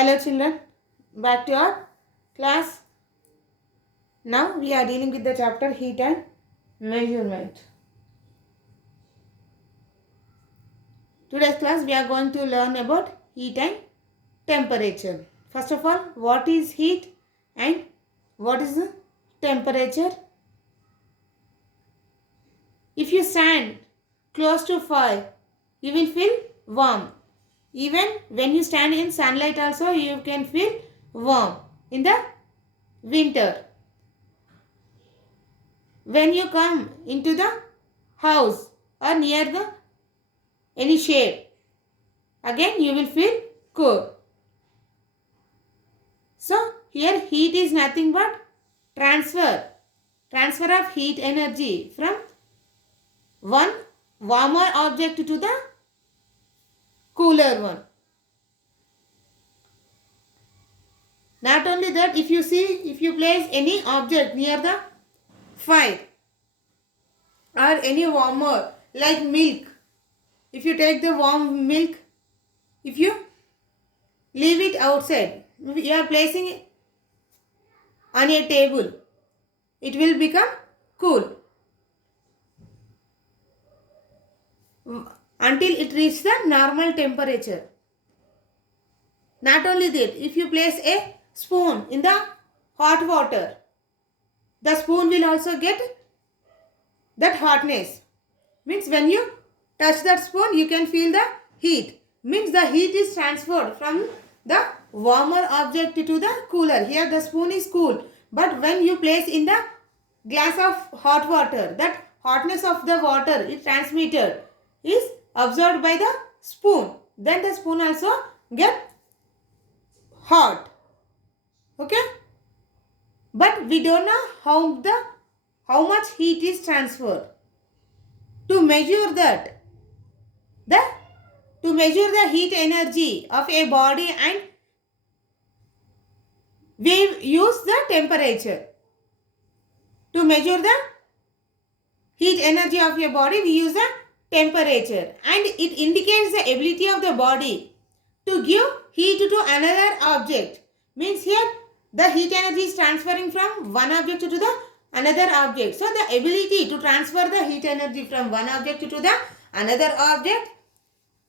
Hello children, back to our class. Now we are dealing with the chapter heat and measurement. Today's class we are going to learn about heat and temperature. First of all, what is heat and what is the temperature? If you stand close to fire, you will feel warm. Even when you stand in sunlight also you can feel warm in the winter. When you come into the house or near the any shade, again you will feel cool. So here heat is nothing but transfer of heat energy from one warmer object to the cooler one. Not only that, if you place any object near the fire or any warmer like milk, if you take the warm milk, if you leave it outside, you are placing it on a table, it will become cool until it reaches the normal temperature. Not only that, if you place a spoon in the hot water, the spoon will also get that hotness. Means when you touch that spoon, you can feel the heat. Means the heat is transferred from the warmer object to the cooler. Here the spoon is cool. But when you place in the glass of hot water, that hotness of the water is transmitted, is absorbed by the spoon. Then the spoon also get hot. Okay? But we don't know how much heat is transferred. To measure that, to measure the heat energy of a body, and we use the temperature. To measure the heat energy of a body, we use the temperature, and it indicates the ability of the body to give heat to another object. Means here the heat energy is transferring from one object to the another object. So the ability to transfer the heat energy from one object to the another object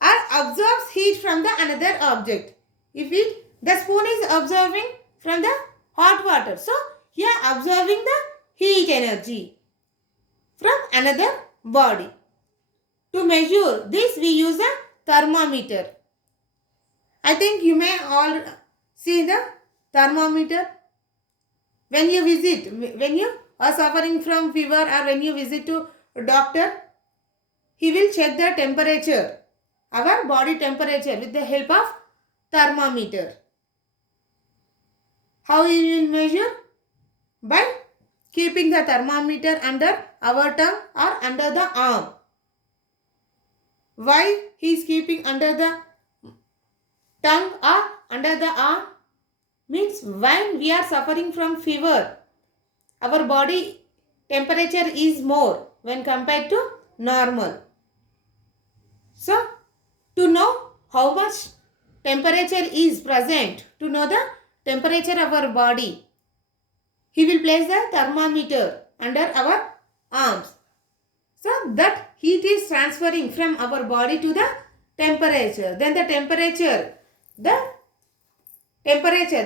or absorbs heat from the another object. If the spoon is absorbing from the hot water, so here absorbing the heat energy from another body. To measure this, we use a thermometer. I think you may all see the thermometer. When you are suffering from fever or when you visit to a doctor, he will check the temperature, our body temperature, with the help of thermometer. How he will measure? By keeping the thermometer under our tongue or under the arm. Why he is keeping under the tongue or under the arm? Means when we are suffering from fever, our body temperature is more when compared to normal. So, to know how much temperature is present, to know the temperature of our body, he will place the thermometer under our arms. So, that heat is transferring from our body to the temperature. Then the temperature,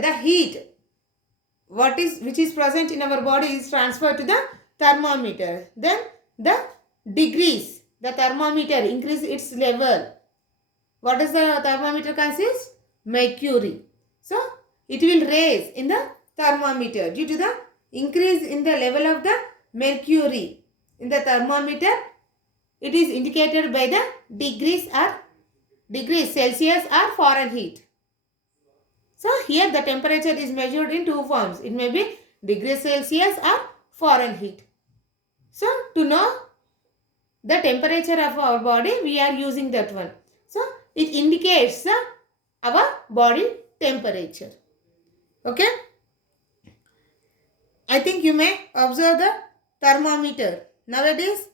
the heat, which is present in our body is transferred to the thermometer. Then the degrees, the thermometer increase its level. What does the thermometer consist? Mercury. So it will raise in the thermometer due to the increase in the level of the mercury in the thermometer. It is indicated by the degrees Celsius or Fahrenheit. So here the temperature is measured in two forms. It may be degrees Celsius or Fahrenheit. So to know the temperature of our body, we are using that one. So it indicates our body temperature. Okay. I think you may observe the thermometer. Nowadays,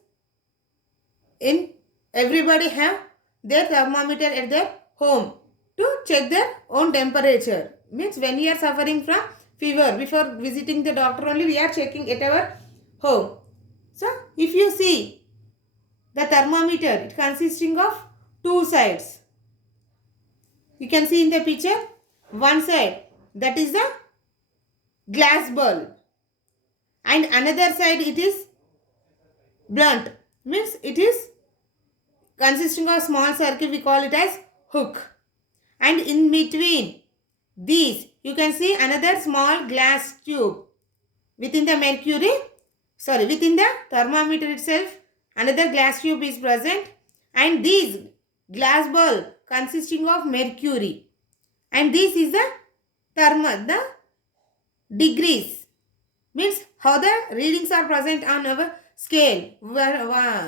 everybody have their thermometer at their home to check their own temperature. Means when we are suffering from fever, before visiting the doctor only we are checking at our home. So if you see the thermometer, it consisting of two sides. You can see in the picture, one side that is the glass bulb and another side it is blunt, means it is consisting of small circle, we call it as hook, and in between these you can see another small glass tube. Within the within the thermometer itself another glass tube is present, and this glass bulb consisting of mercury, and this is the degrees, means how the readings are present on our scale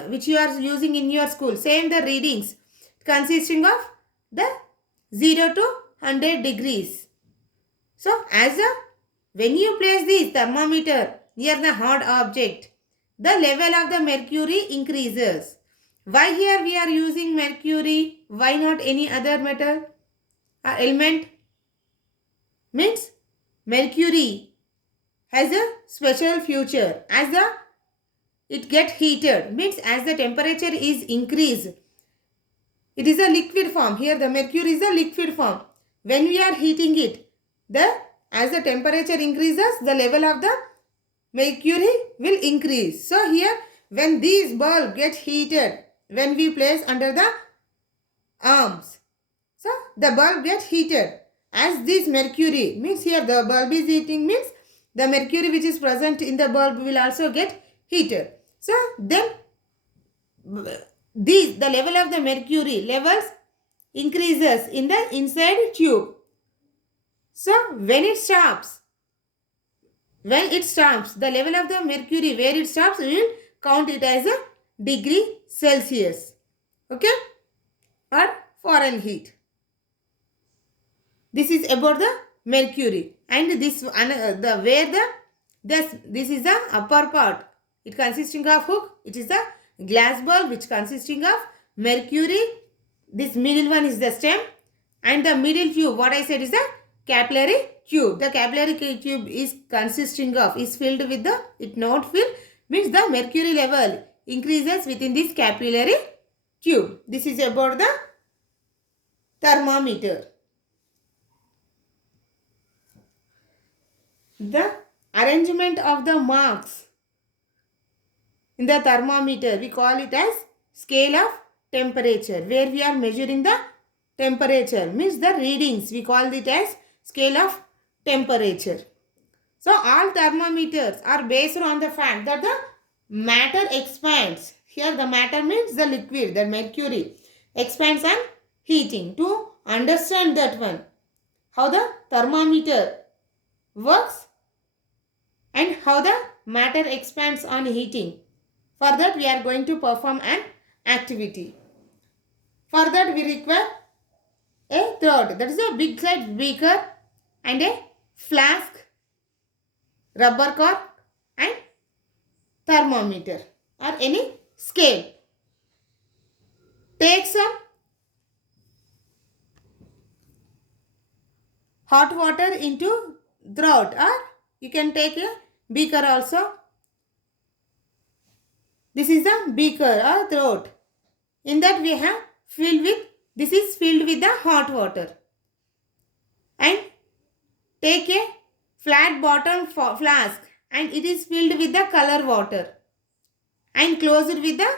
which you are using in your school. Same the readings consisting of the 0 to 100 degrees. So when you place this thermometer near the hot object, the level of the mercury increases. Why here we are using mercury? Why not any other metal or element? Means mercury has a special feature. As it get heated, means as the temperature is increased, it is a liquid form. Here the mercury is a liquid form. When we are heating it, as the temperature increases, the level of the mercury will increase. So here when these bulb get heated, when we place under the arms, so the bulb gets heated. As this mercury, means here the bulb is heating, means the mercury which is present in the bulb will also get heated. So then the level of the mercury levels increases in the inside tube. So when it stops, the level of the mercury where it stops, we will count it as a degree Celsius. Okay, or Fahrenheit. This is about the mercury, and this this is the upper part. It consisting of hook. It is the glass bulb which consisting of mercury. This middle one is the stem, and the middle tube, what I said, is the capillary tube. The capillary tube is filled with the, it not filled, means the mercury level increases within this capillary tube. This is about the thermometer. The arrangement of the marks in the thermometer, we call it as scale of temperature, where we are measuring the temperature, means the readings, we call it as scale of temperature. So all thermometers are based on the fact that the matter expands. Here the matter means the liquid, the mercury expands on heating. To understand that one, how the thermometer works and how the matter expands on heating, for that we are going to perform an activity. For that we require a throat, that is a big size beaker, and a flask, rubber cork, and thermometer or any scale. Take some hot water into throat, or you can take a beaker also. This is the beaker or throat. In that we have this is filled with the hot water. And take a flat bottom flask, and it is filled with the color water, and close it with the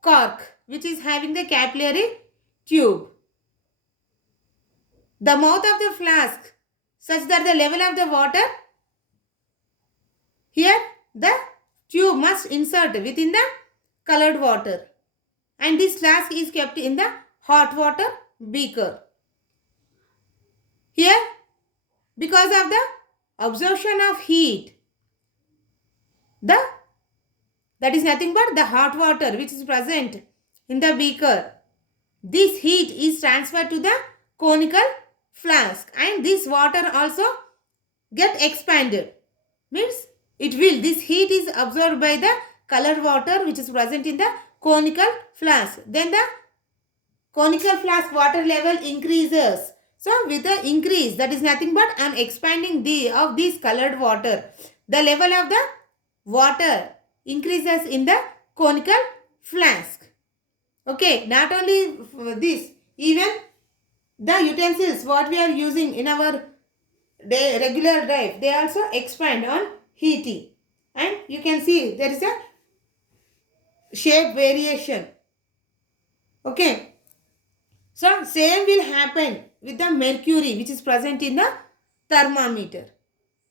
cork which is having the capillary tube. The mouth of the flask such that the level of the water, here the tube must insert within the colored water, and this flask is kept in the hot water beaker. Here, because of the absorption of heat, that is nothing but the hot water which is present in the beaker, this heat is transferred to the conical flask, and this water also get expanded, means this heat is absorbed by the colored water which is present in the conical flask. Then the conical flask water level increases So with the increase, that is nothing but I am expanding of this colored water. The level of the water increases in the conical flask. Okay, not only this, even the utensils what we are using in our regular life, they also expand on heating. And you can see there is a shape variation. Okay. So same will happen with the mercury which is present in the thermometer.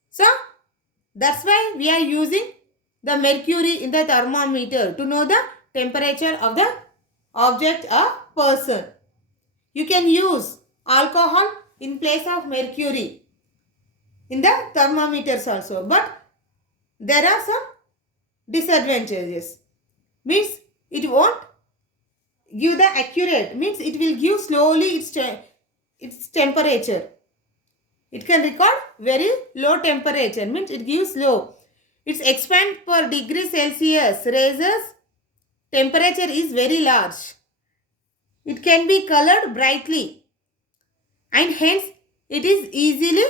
So that's why we are using the mercury in the thermometer to know the temperature of the object or person. You can use alcohol in place of mercury in the thermometers also, but there are some disadvantages. Means it won't give the accurate, means it will give slowly its temperature. It can record very low temperature, means it gives low. Its expand per degree Celsius raises temperature is very large. It can be colored brightly and hence it is easily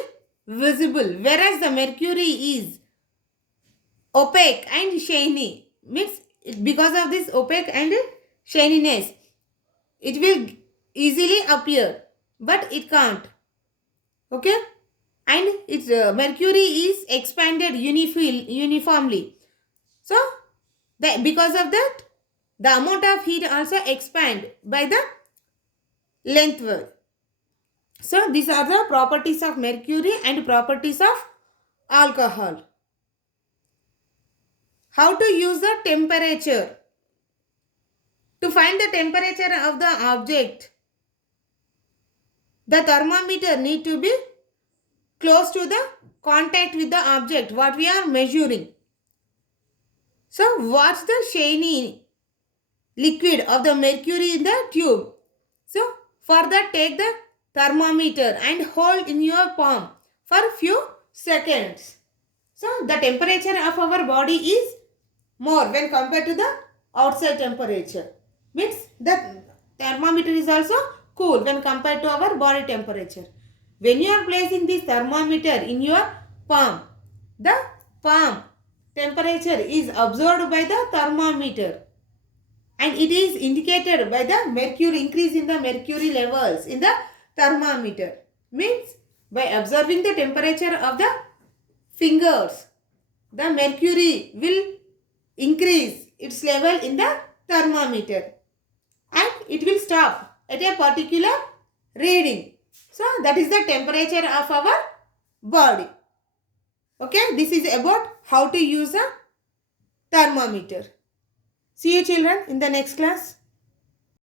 visible, whereas the mercury is opaque and shiny. Means because of this opaque and shininess, it will easily appear, but it can't. Okay, and its mercury is expanded uniformly. So because of that, the amount of heat also expand by the length. So these are the properties of mercury and properties of alcohol. How to use the temperature? To find the temperature of the object, the thermometer need to be close to the contact with the object what we are measuring. So watch the shiny liquid of the mercury in the tube. So for that, take the thermometer and hold in your palm for few seconds. So the temperature of our body is more when compared to the outside temperature. Means the thermometer is also cool when compared to our body temperature. When you are placing this thermometer in your palm, the palm temperature is observed by the thermometer and it is indicated by the mercury, increase in the mercury levels in the thermometer. Means by observing the temperature of the fingers, the mercury will increase its level in the thermometer and it will stop at a particular reading. So that is the temperature of our body. Okay, this is about how to use a thermometer. See you children in the next class.